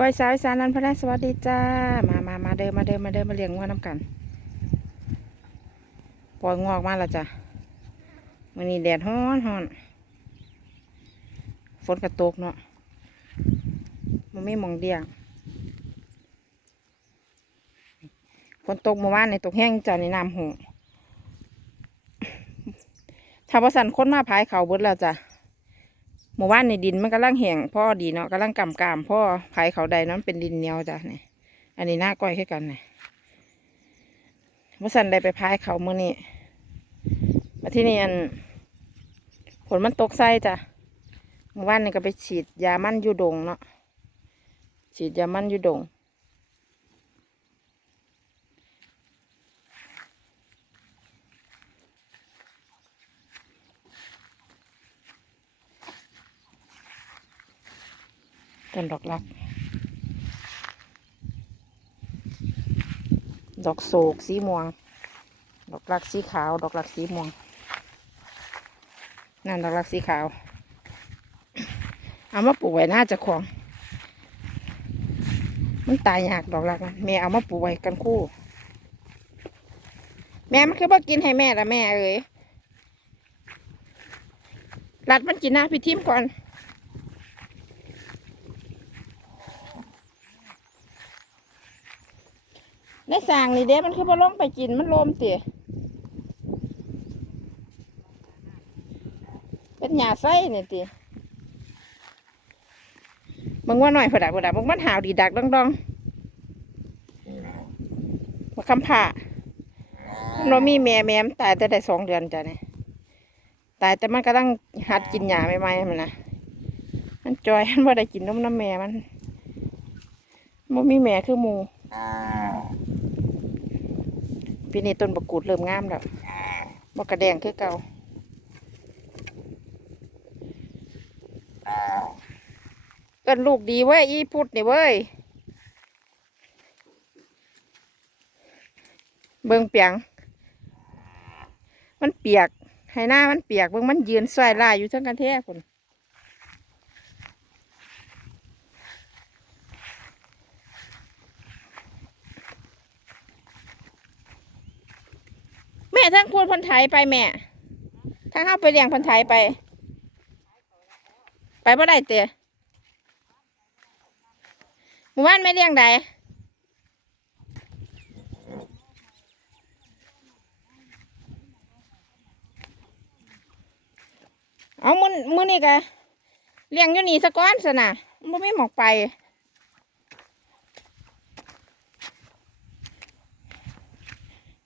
ก้อยสาวอีสารนันพระสวัสดีจ้า มามามาเดินมาเดินมาเดินมาเลี้ยงงัวน้ำกัน ปล่อยงวออกมาแล้วจ้ะวันนี้แดดฮ้อนฮ้อนฝนกระตกเนาะมันไม่มองเดียงฝนตกเมื่อวานในตกแห้งจ้ะในน้ำหูถ้าประสันคนมาพายเขาเบิดแล้วจ้ะ หมู่บ้านในดินมันกำลังแห้งพ่อดีเนาะกำลังกำกามพ่อภายเขาใดนั้นเป็นดินเหนียวจ้ะเนี่ยอันนี้หน้าก้อยขึ้นกันเนี่ยว่าสันได้ไปพายเขาเมื่อนี้มาที่นี่อันผลมันตกไส้จ้ะหมู่บ้านนี่ก็ไปฉีดยามันยูดงเนาะฉีดยามันยูดง ต้นดอกรัก ดอกโศกสีม่วง ดอกรักสีขาว ดอกรักสีม่วง นั่นดอกรักสีขาว เอามาปลูกไว้น่าจะของ มันตายยากดอกรักนะแม่เอามาปลูกไว้กันคู่ แม่มันคือบ่กินให้แม่ละแม่เอ้ยรัดมันกินนะพี่ทิมก่อน ในสางนี่เด้มันคือบ่ลงไปกินมันลมเตะเป็นหญ้าไส้นี่ติมึงว่าหน่อยพอดักพอดักมึงมันหาวดีดักดองดองมาคำผ่ามันมีแม่แม่มตายแต่ได้สองเดือนจ้ะเนี่ยตายแต่มันกำลังหัดกินหญ้าใหม่ๆมันนะมันจอยมันบ่ได้กินนมน้ำแม่มันมันมีแม่คือหมู ปีนี้ต้นบกูดเริ่มงามแล้วบกกระแดงคือเก่าเอินลูกดีเว้ยอีพุดนี่เว้ย เบิ่งเปียง มันเปียก ให้หน้ามันเปียก เบิ่งมันยืนสวยลายอยู่ทั้งกันแท้คน ทั้งพูดพันไทยไปแม่ทั้งเข้าไปเลี้ยงพันไทยไป ไปบ่ได้เตะหมู่บ้านไม่เลี้ยงใดเอามือมือนี่กะเลี้ยงอยู่นี่สะก้อนสนะมันไม่หมอกไป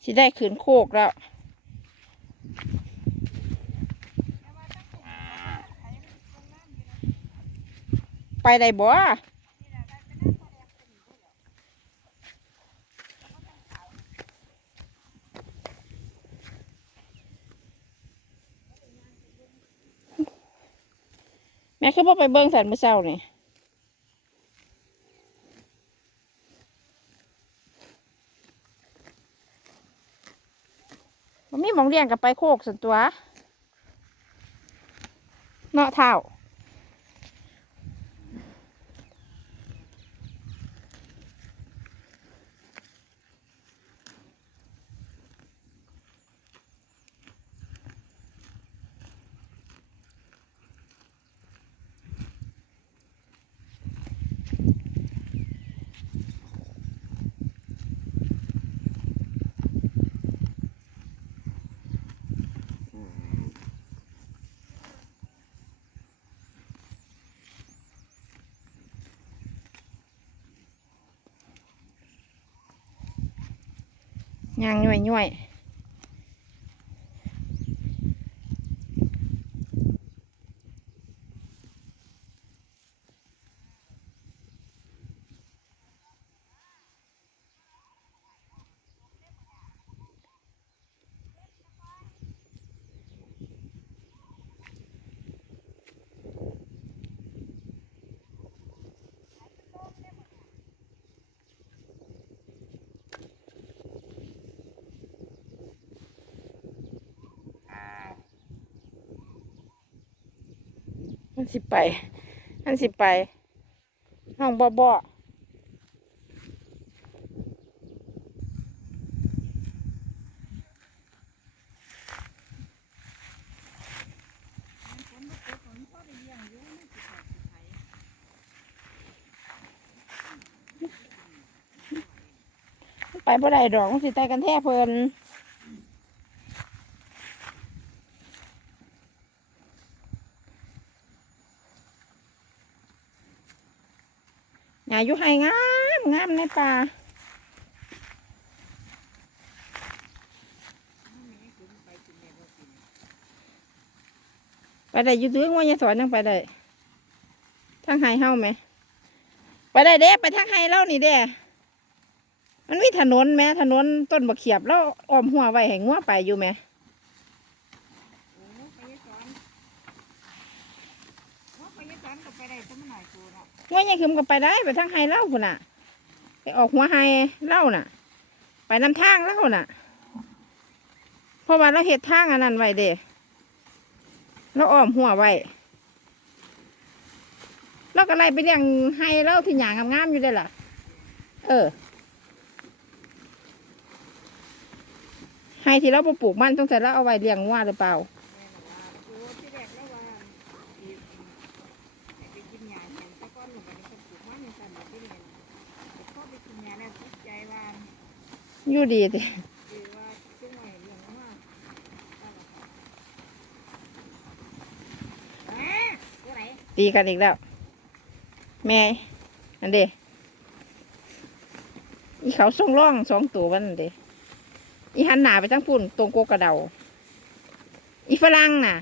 สิได้ขืนโคกแล้ว ไปได้บ่แม่คือบ่ไปเบิ่งสันเมื่อเช้านี่มันมีหมองเลี้ยงกับไปโคกส่วนตัว เนาะเท่า ย่างย่อยย่อย มันสิไปอันสิไป ห้องบ่บ่ไปบ่ได้ดอกมันสิไตกันแท้เพิ่น อยู่ไห้งามงามในป่าไปได้อยู่ถึงว่ายายสอนยังไปได้ทางไห้เฮ้าไหมไปได้เด้ไปทางไฮเล่านี่เด้มันมีถนนแหม่ถนนต้นบะเขียบแล้วอ้อมหัวไว้ให้งัวไปอยู่แหม โอ้ไปยายสอน ว่าไปยายสอนก็ไปได้ต่มันหน่อยกูเนาะงัวยังคืมก็ไปได้ไปทางไฮเล่าพุ่นน่ะไปออกหัวไฮเล่าน่ะ ไปนำทางเล่าน่ะ เพราะว่าเราเห็ดทางอันนั้นไว้เด้เราอ้อมหัวไว้เราก็ไล่ไปเลี้ยงไฮเล่าที่หยางงามๆอยู่ได้ล่ะ เออไฮที่เราปลูกมันต้องใส่เราเอาไว้เลี้ยงงัวหรือเปล่าโอ้ที่แรกแล้วว่าอีให้ไปกินหญ้าแห้งแต่ก่อนหนูก็ได้ปลูกมันอย่างนั้นที่นี่แต่พอไปกินหญ้าแล้วติดใจว่า อยู่ดีสิคือว่าจังหวะเรื่องว่าอ่าตัวไหนตีกันอีกแล้ว แม่อันเดอีเขาส่งร่องสองตัววันนนเดอีหันหนาไปทั้งพุ่นตรงโกกระเดา อีฝรั่งน่ะ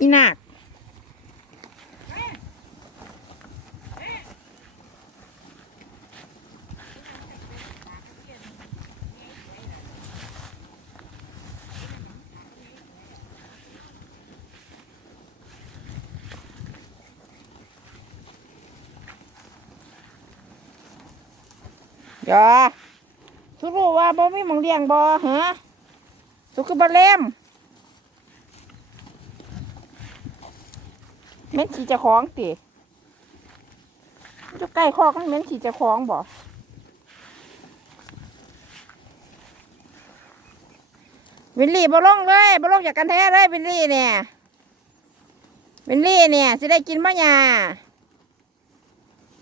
อีนาค อย่าสุรู้ว่าบ่มีหมองเลี้ยงบ่ฮะสุคือบ่เล่มเม้นขี่เจะคล้องติจะใกล้คอกมันเม้นขี่เจะคล้องบ่วินลี่บ่ลงเลยบ่ลงจากกันแท้เลยวินลี่เนี่ยวินลี่เนี่ยสิได้กินบ่ยา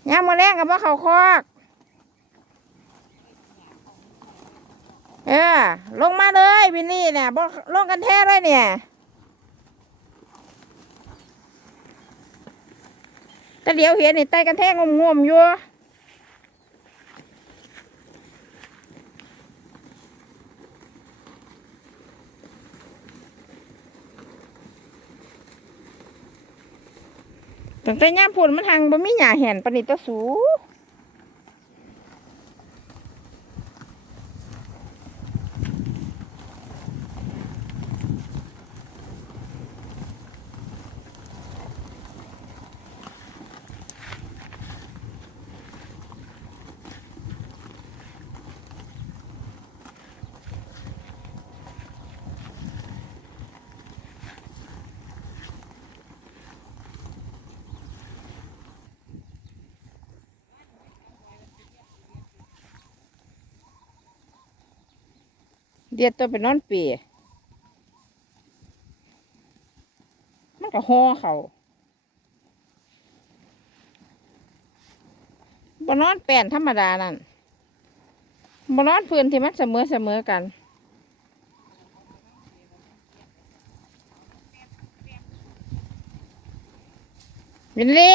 ยามมื้อแรงกับบ่เขาคอก เออ ลงมาเลยวินนี่เนี่ยบอกลงกันแท้เลยเนี่ยแต่เดี๋ยวเห็นนี่ใต้กันแท้งงมๆอยู่ตั้งแต่ย่ามพุ่นมันทางบ่มีหญ้าแห่นปนิตสู เดียดตัวไปนอนเปียมันก็ห่อเขาบนอนแป้นธรรมดานั่นบนอนพื้นที่มันเสมอเสมอกัน วินเล่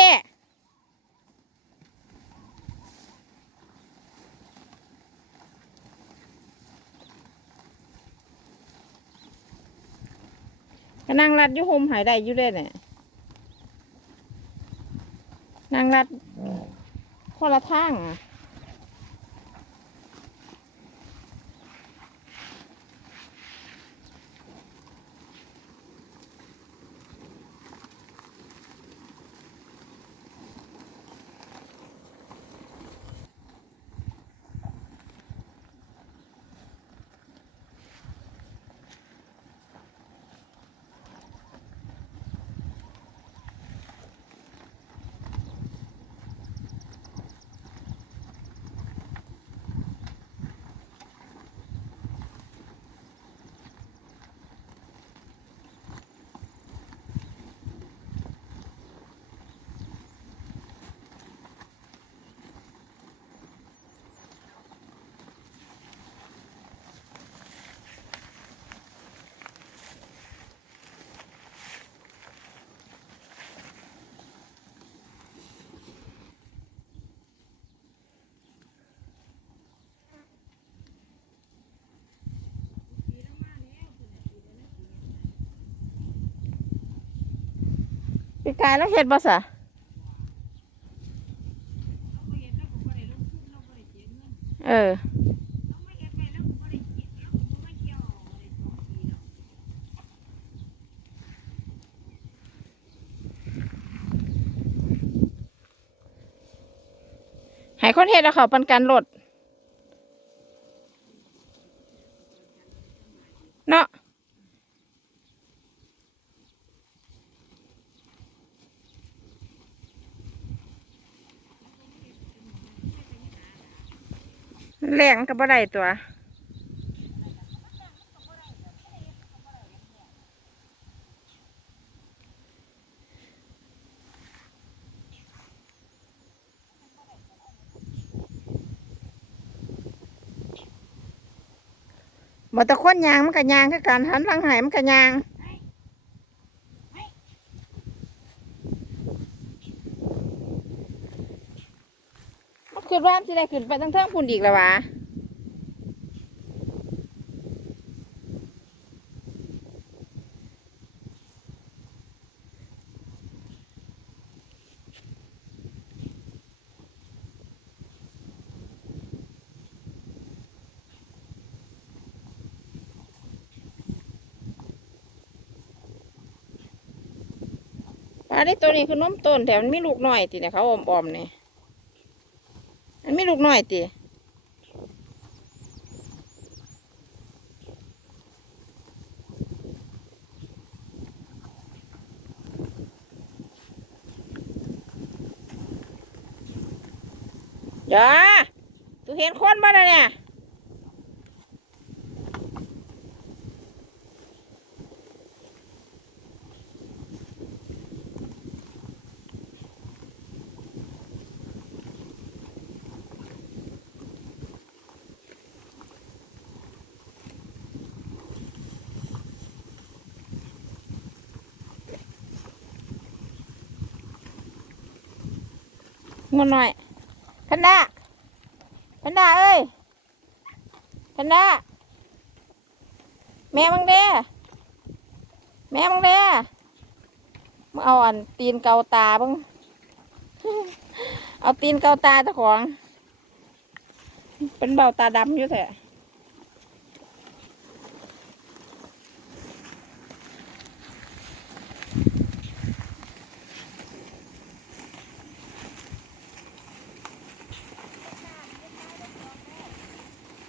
ก็นั่งรัดอยุหมหายได้อยู่เลยเนี่ยนั่งรัดคนละทางอะ พี่กายแล้วเฮ็ดบ่ซะเราบ่เฮ็ดเราก็บ่ได้ลงทุนราบ่ได้เสียเงิน เออ เราไม่เฮ็ดไปแล้วก็บ่ได้กินเราก็บ่มาเกี่ยวบ่ได้สองปีแล้ว ให้คนเฮ็ดเอาเขาปันกันรถเนาะ แรงก็บ่ได้ตัวบ่แตะคนยางมันก็ยางคือการหันหลังหายมันก็ยาง คือว่ามันสิได้ขึ้นไปทั้งเทิงพุ่นอีกแล้ววะปลาได้ตัวนี้คือน้มต้นแต่มันมีลูกน้อยติเนี่ยเขาอมๆเนี่ย มีลูกน้อยติอย่าตูเห็นคนบ้านเนี่ย งนหน่อยพันดาพันดาเอ้ยพันดาแม่มึงเด้แม่มึงเด้มึงเอาอันตีนเกาตาบ้างเอาตีนเกาตาเจ้าของ เป็นเบาตาดำอยู่แท้